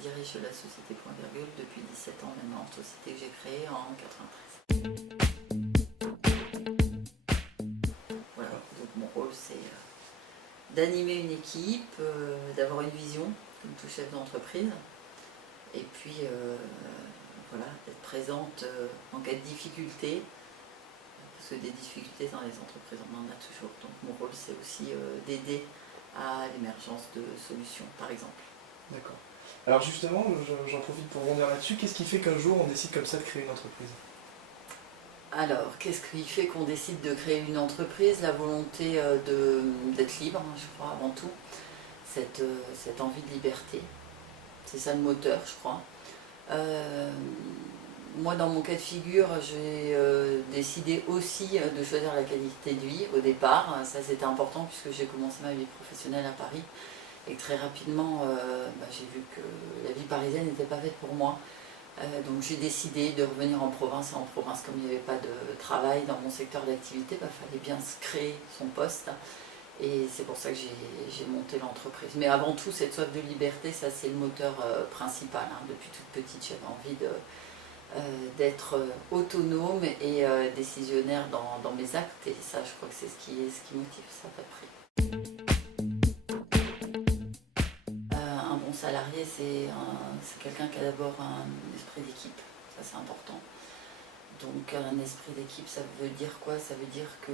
dirige la société Point Virgule depuis 17 ans maintenant, société que j'ai créée en 93. Voilà, donc mon rôle c'est d'animer une équipe, d'avoir une vision comme tout chef d'entreprise, et puis voilà, d'être présente en cas de difficulté, parce que des difficultés dans les entreprises on en a toujours, donc mon rôle c'est aussi d'aider à l'émergence de solutions par exemple. D'accord. Alors justement, j'en profite pour rebondir là-dessus, qu'est-ce qui fait qu'un jour on décide comme ça de créer une entreprise? Alors, qu'est-ce qui fait qu'on décide de créer une entreprise? La volonté d'être libre, je crois, avant tout. Cette envie de liberté. C'est ça le moteur, je crois. Moi, dans mon cas de figure, j'ai décidé aussi de choisir la qualité de vie au départ. Ça, c'était important puisque j'ai commencé ma vie professionnelle à Paris. Et très rapidement, j'ai vu que la vie parisienne n'était pas faite pour moi. Donc j'ai décidé de revenir en province, et en province comme il n'y avait pas de travail dans mon secteur d'activité, il fallait bien se créer son poste, et c'est pour ça que j'ai monté l'entreprise. Mais avant tout, cette soif de liberté, ça c'est le moteur principal. Depuis toute petite, j'avais envie d'être autonome et décisionnaire dans mes actes, et ça je crois que c'est ce qui motive ça d'après. Un bon salarié, c'est quelqu'un qui a d'abord un esprit d'équipe, ça c'est important. Donc un esprit d'équipe, ça veut dire quoi? Ça veut dire que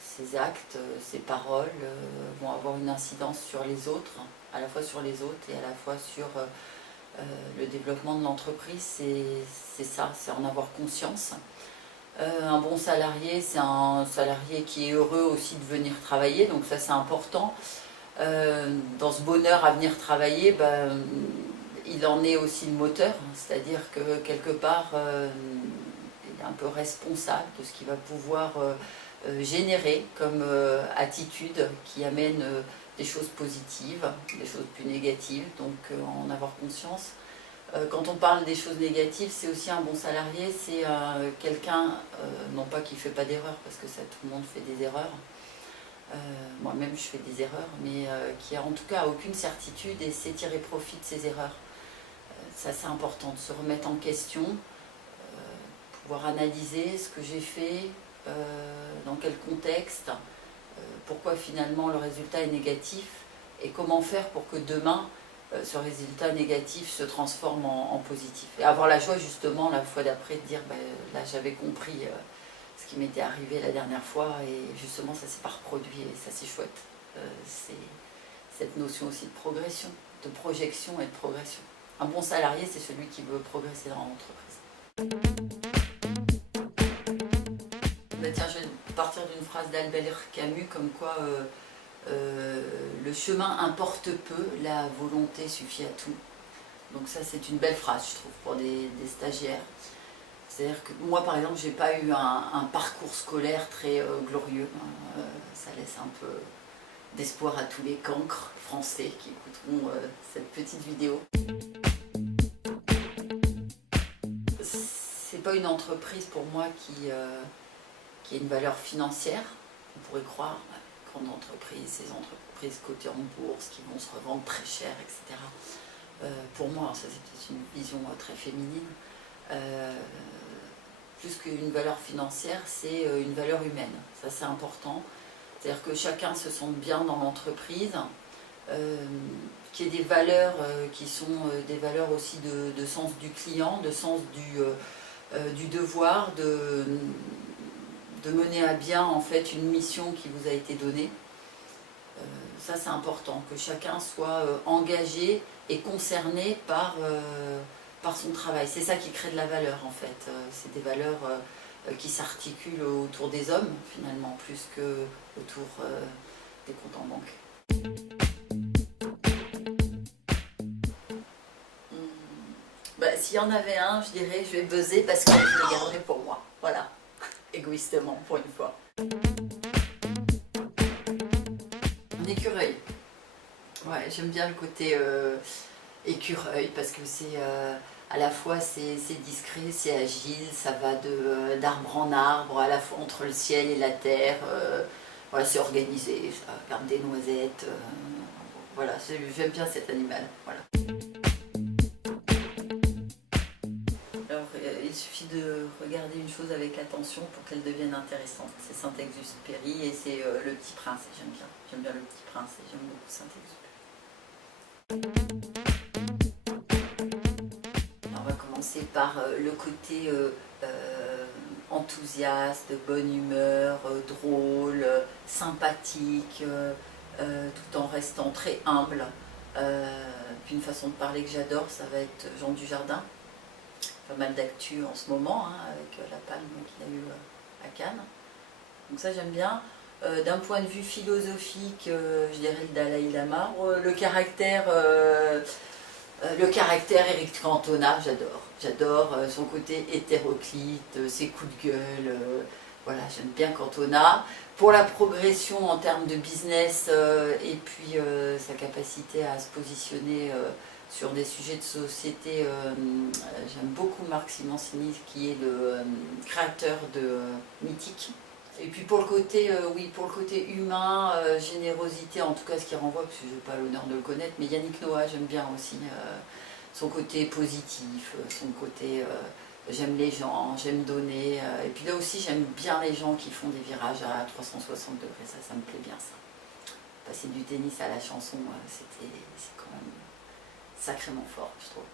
ses actes, ses paroles vont avoir une incidence sur les autres, à la fois sur les autres et à la fois sur le développement de l'entreprise. C'est ça, c'est en avoir conscience. Un bon salarié, c'est un salarié qui est heureux aussi de venir travailler, donc ça c'est important. Dans ce bonheur à venir travailler, il en est aussi le moteur, c'est-à-dire que quelque part, il est un peu responsable de ce qu'il va pouvoir générer comme attitude qui amène des choses positives, des choses plus négatives, donc en avoir conscience. Quand on parle des choses négatives, c'est aussi un bon salarié, c'est quelqu'un, non pas qui ne fait pas d'erreurs, parce que ça tout le monde fait des erreurs, moi-même je fais des erreurs, mais qui a en tout cas aucune certitude et sait tirer profit de ses erreurs. Ça c'est important, de se remettre en question, pouvoir analyser ce que j'ai fait, dans quel contexte, pourquoi finalement le résultat est négatif, et comment faire pour que demain ce résultat négatif se transforme en positif. Et avoir la joie justement la fois d'après de dire là j'avais compris ce qui m'était arrivé la dernière fois, et justement ça s'est pas reproduit, et ça c'est chouette. C'est cette notion aussi de progression, de projection et de progression. Un bon salarié, c'est celui qui veut progresser dans l'entreprise. Tiens, je vais partir d'une phrase d'Albert Camus, comme quoi le chemin importe peu, la volonté suffit à tout. Donc ça c'est une belle phrase, je trouve, pour des stagiaires. C'est-à-dire que moi, par exemple, j'ai pas eu un parcours scolaire très glorieux. Ça laisse un peu d'espoir à tous les cancres français qui écouteront cette petite vidéo. C'est pas une entreprise pour moi qui a une valeur financière. On pourrait croire, grande entreprise, ces entreprises cotées en bourse qui vont se revendre très cher, etc. Pour moi, ça c'est peut-être une vision très féminine. Plus qu'une valeur financière, c'est une valeur humaine. Ça c'est important. C'est-à-dire que chacun se sente bien dans l'entreprise, qu'il y ait des valeurs qui sont des valeurs aussi de sens du client, de sens du devoir, de mener à bien en fait une mission qui vous a été donnée. Ça c'est important, que chacun soit engagé et concerné par son travail. C'est ça qui crée de la valeur en fait. C'est des valeurs qui s'articulent autour des hommes finalement, plus que autour des comptes en banque. S'il y en avait un, je dirais je vais buzzer parce que je le garderai pour moi. Voilà, égoïstement pour une fois. Un écureuil. Ouais, j'aime bien le côté écureuil parce que c'est à la fois c'est discret, c'est agile, ça va d'arbre en arbre, à la fois entre le ciel et la terre. Voilà, c'est organisé, ça garde des noisettes. voilà, j'aime bien cet animal. Voilà. Alors, il suffit de regarder une chose avec attention pour qu'elle devienne intéressante. C'est Saint-Exupéry et c'est Le Petit Prince. J'aime bien. J'aime bien Le Petit Prince et j'aime beaucoup Saint-Exupéry. On va commencer par le côté enthousiaste, bonne humeur, drôle, sympathique, tout en restant très humble. Puis une façon de parler que j'adore, ça va être Jean Dujardin. Pas mal d'actu en ce moment, hein, avec la palme qu'il a eu à Cannes. Donc ça j'aime bien. D'un point de vue philosophique, je dirais le Dalai Lama. Le caractère Éric Cantona, j'adore. J'adore son côté hétéroclite, ses coups de gueule. Voilà, j'aime bien Cantona. Pour la progression en termes de business et puis sa capacité à se positionner sur des sujets de société, j'aime beaucoup Marc Simoncini qui est le créateur de Mythique. Et puis pour le côté, pour le côté humain, générosité, en tout cas ce qui renvoie, parce que je n'ai pas l'honneur de le connaître, mais Yannick Noah, j'aime bien aussi son côté positif, son côté j'aime les gens, j'aime donner. Et puis là aussi j'aime bien les gens qui font des virages à 360 degrés, ça me plaît bien ça. Passer du tennis à la chanson, c'est quand même sacrément fort, je trouve.